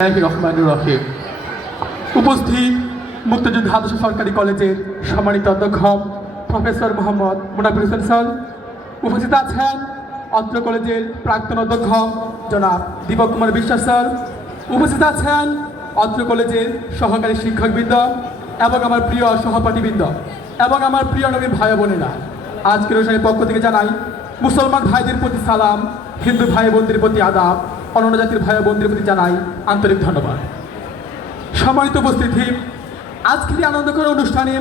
রহমানুর রহিম। উপস্থিত মুক্তিযোদ্ধা আদর্শ সরকারি কলেজের সম্মানিত অধ্যক্ষ প্রফেসর মোহাম্মদ মুনাফির হোসেন স্যার, উপস্থিত আছেন অত্র কলেজের প্রাক্তন অধ্যক্ষ জনাব দীপক কুমার বিশ্বাস স্যার, উপস্থিত আছেন অত্র কলেজের সহকারী শিক্ষকবৃন্দ এবং আমার প্রিয় সহপাঠীবৃন্দ এবং আমার প্রিয় নবীর ভাই বোনেরা, আজকের অনুষ্ঠানের পক্ষ থেকে জানাই মুসলমান ভাইদের প্রতি সালাম, হিন্দু ভাই বোনদের প্রতি আদাব, অন্যান্য জাতির ভাই বোনদের প্রতি জানাই আন্তরিক ধন্যবাদ। সম্মানিত উপস্থিতি, আজকের এই আনন্দকর অনুষ্ঠানে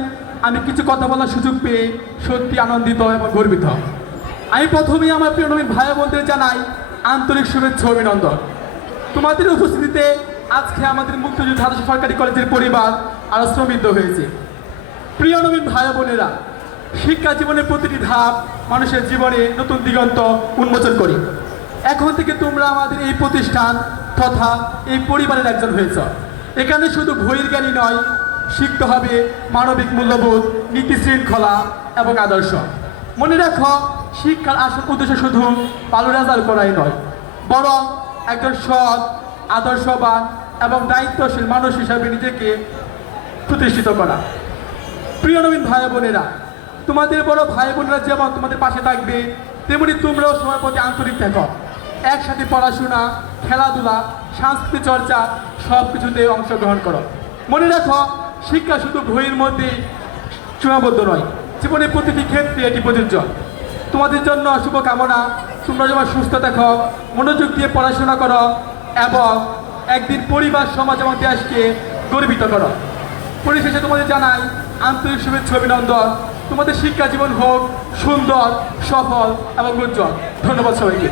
আমি কিছু কথা বলার সুযোগ পেয়ে সত্যি আনন্দিত এবং গর্বিত। আমি প্রথমেই আমার প্রিয় নবীর ভাই বোনদের জানাই আন্তরিক শুভেচ্ছা ও অভিনন্দন। তোমাদের উপস্থিতিতে আজকে আমাদের মুক্তিযোদ্ধা আদর্শ সরকারি কলেজের পরিবার আরও সমৃদ্ধ হয়েছে। প্রিয় নবীন ভাই বোনেরা, শিক্ষা জীবনের প্রতিটি ধাপ মানুষের জীবনে নতুন দিগন্ত উন্মোচন করি। এখন থেকে তোমরা আমাদের এই প্রতিষ্ঠান তথা এই পরিবারের একজন হয়েছ। এখানে শুধু বইয়ের জ্ঞানী নয়, শিখতে হবে মানবিক মূল্যবোধ, নীতি শৃঙ্খলা এবং আদর্শ। মনে রাখো, শিক্ষার আসল উদ্দেশ্য শুধু ভালো রেজাল্ট করাই নয়, বরং একজন সৎ, আদর্শবান এবং দায়িত্বশীল মানুষ হিসাবে নিজেকে প্রতিষ্ঠিত করা। প্রিয় নবীন ভাই বোনেরা, তোমাদের বড় ভাই বোনেরা যেমন তোমাদের পাশে থাকবে, তেমনি তোমরাও সময়ের প্রতি আন্তরিক থাকো। একসাথে পড়াশোনা, খেলাধুলা, সাংস্কৃতিক চর্চা সব কিছুতে অংশগ্রহণ করো। মনে রাখো, শিক্ষা শুধু বইয়ের মধ্যে সীমাবদ্ধ নয়, জীবনের প্রতিটি ক্ষেত্রে এটি প্রযোজ্য। তোমাদের জন্য শুভকামনা। তোমরা যেমন সুস্থ থাকো, মনোযোগ দিয়ে পড়াশোনা করো এবং একদিন পরিবার, সমাজ এবং দেশকে গর্বিত করো। পরিশেষে তোমাদের জানাই আন্তরিক শুভেচ্ছা অভিনন্দন। তোমাদের শিক্ষা জীবন হোক সুন্দর, সফল এবং উজ্জ্বল। ধন্যবাদ সবাইকে।